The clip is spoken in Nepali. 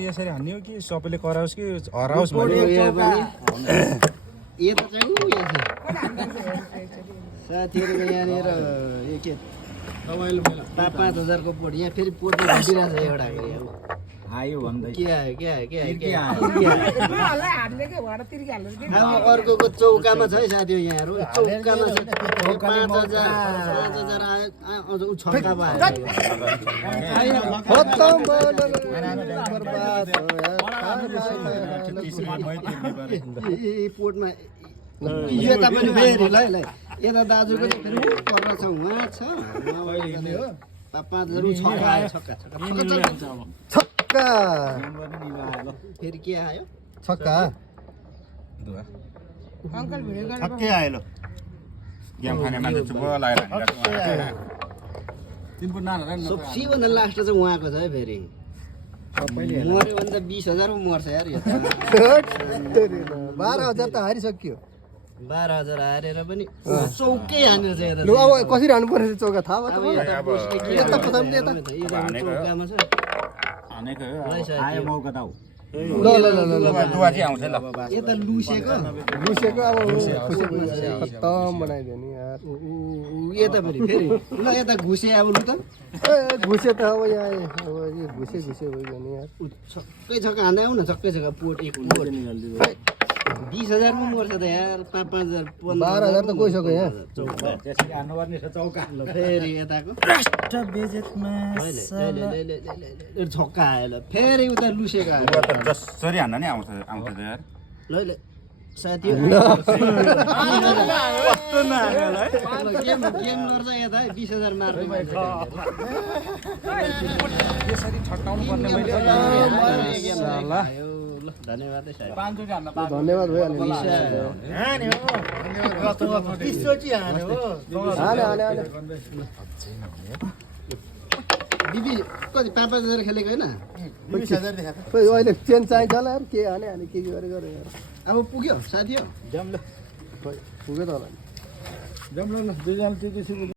यसरी हान्ने हो कि सबैले कराओस् कि हराओस् साथीहरूको यहाँनिर तपाईँले 5,000 को पोट यहाँ फेरि पोट हालिरहेको छ एउटा आयो भन्दै के आयो अब अर्को चौकामा छ है साथी यहाँहरू चौकामा छ 5,000 आयो अझ उ छक्का भयो पोटमा यता पनि फेरि ल यता दाजुको चाहिँ फेरि पर्न छ उहाँ छ 5,000 छक्का आयो छक्का फेरि के आयो छक्का छक्कै आयो ल गेम खाने मान्छे चुप लागेर सबैभन्दा लास्ट चाहिँ उहाँको छ है फेरि मऱ्यो भने त 20,000 पो मर्छ यार यो 12,000 त हारिसक्यो 12,000 हारेर पनि चौकै हानेर चाहिँ लु अब कसरी हान्नु पर्ने चौका थाहा भयो चौकामा छ आयो मौका दाउ ल दुवा चाहिँ आउँछ ल यता लुसेको अब खत्तम बनाइदियो नि यार यता फेरि ल यता घुसे अब लु त घुसे त अब यहाँ अब घुसे भइगयो नि यार छक्कै छक्का हान्दै आऊ न छक्कै छक्का पोट 20,000 को मर्छ त यार 5,000 12,000 त गइसक्यो यहाँ त्यसरी हान्नुपर्ने छ चौका फेरि यताको छक्का आयो ल फेरि उता लुसेको आयो जसरी हान्दा नि आउँछ त यार ल साथीहरू गेम गर्छ यता 20,000 मार्ने धन्यवाद धन्यवाद भइहाल्यो दिदी कति 5,000 खेलेको होइन अहिले चेन चाहिन्छ होला यार के हाने के गरे यार अब पुग्यो साथी हो पुग्यो त होला जम्लो दुईजना